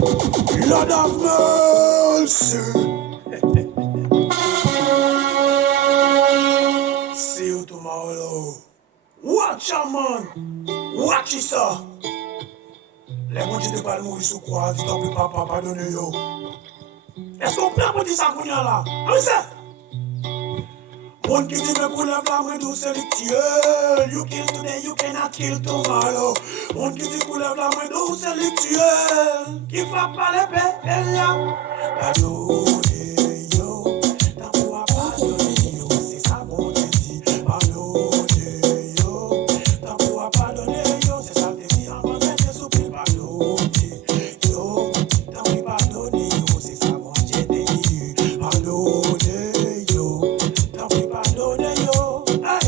Lord of mercy. See you tomorrow. Watch out, man. Watch it, sir. Les gens qui te parlent mourir sous quoi, dis t'en prie, papa, pardonnez yo. Est-ce qu'on peut pour dire ça qu'on y a là? Ah oui, c'est. Mon qui dit me pour la flamme douce rituel. You kill today, you cannot kill tomorrow. Mon qui dit pour la flamme douce rituel. Qui frappe par l'épée, elle y a. Pardonnez yo. T'en pourras pardonner yo. C'est ça qu'on te dit. Pardonnez yo. T'en pourras pardonner yo. C'est ça que te dit en bonne tête soupir. Pardonnez yo. T'en prie pardonner yo. C'est ça qu'on te dit. Pardonnez yo. T'en prie pardonner yo. Hey.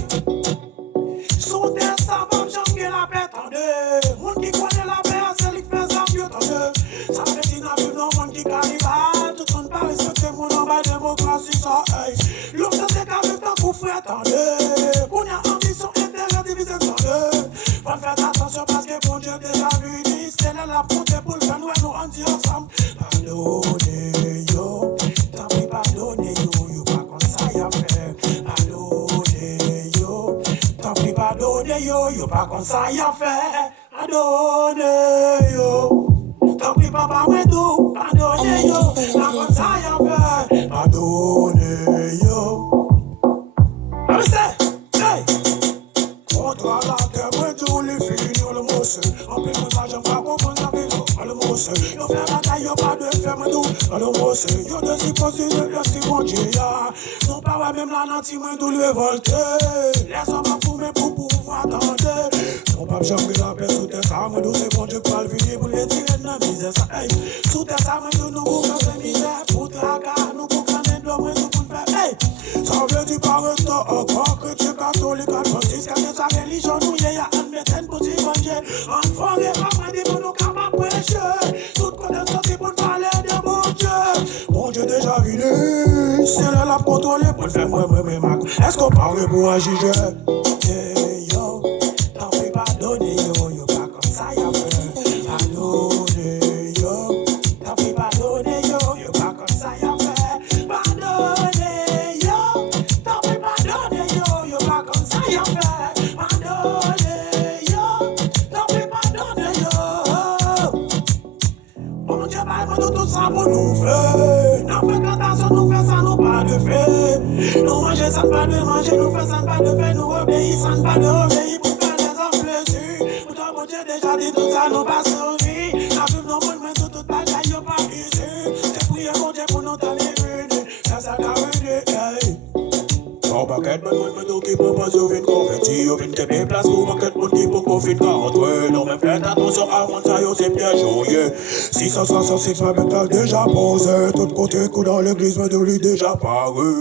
Sous terre ça va jamais la paix tendez. Monde qui connaît la paix c'est lui qui fait ça mieux tendez. Ça fait une avis non monde qui carrive. Tout le monde parle respecter mon nom ma démocratie ça. Hey. L'homme ça c'est qu'avec tant pour frère tendez. Qu'on a ambition intérêt diviser tendez. Faut faire attention parce que bon Dieu déjà vu dit. C'est là la ponte pour le faire nous on dit ensemble. Pardonnez yo. T'en prie pardonnez yo. Yo pas comme ça y'a fait. Pardonnez yo. T'en prie pardonnez yo. Yo pas comme ça y'a fait. Pardonnez yo. T'en prie papa ouais tout. Pardonnez yo. Pas comme ça y'a fait. Pardonnez yo. Ah mais c'est. Hey. Contre la terre, moi tous les filles, nous le mousse. En plus, moi, j'aime pas comprendre la vie, le mousse. Yo fait bataille, yo pas de ferme tout, le mousse. Yo de si possible, yo si bon Dieu, ya. Non pas ouais, même la nanti, moi, tout le volté. Les hommes pour mes pour pouvoir attendre. Non pas jamais la paix sous terre, ça, moi, d'où c'est bon Dieu, pas le venir pour les tirer de la misère, ça, hey. Sous terre, ça, moi, nous, pour faire des misères, pour traquer, nous, pour planer de l'homme, nous, pour faire, hey. Ça veut dire par un temps, encore chrétien, catholique, adventiste, car sa religion, nous, y a un médecin pour s'y manger. En forêt, pas des bons, nous, capables de prêcher. Tout côté sorti pour parler de bon Dieu. Bon Dieu déjà venu, c'est là la contrôler pour le faire moi, mac. Est-ce qu'on parle pour agir? Hey, yo, t'en prie pardonner, yo, yo, pas comme ça, y'a fait. Pardonnez, yo, t'en prie pardonner, yo, yo, pas comme ça, y'a fait. Pardonnez, yo, t'en prie pardonner, yo, yo, pas comme ça, y'a fait. Pardonnez, yo, t'en prie pardonner, yo. Bon Dieu, bah, tout ça pour nous faire. Nous fréquentation, nous fait ça, nous pas de fait. Nous manger ça, pas de manger, nous fait ça, pas de fait. Nous obéir ça, pas de obéir pour faire les hommes plaisir. Pourtant, bon Dieu, déjà dit tout ça, nous pas survie. La vie, non, bon, mais tout bagaille, y'a pas ici. C'est prier, bon Dieu, pour nous t'aller venir. Ça t'a venir, hey. Sans paquet, mais tout qui peut pas survivre, confetti, au vin, que des places pour paquet, mon qui pour profiter, car non, mais faites attention à mon ça, yo, c'est piège, oh yeah. 666, ma bête déjà posé, tout côté, coup dans l'église, mais de lui déjà paru.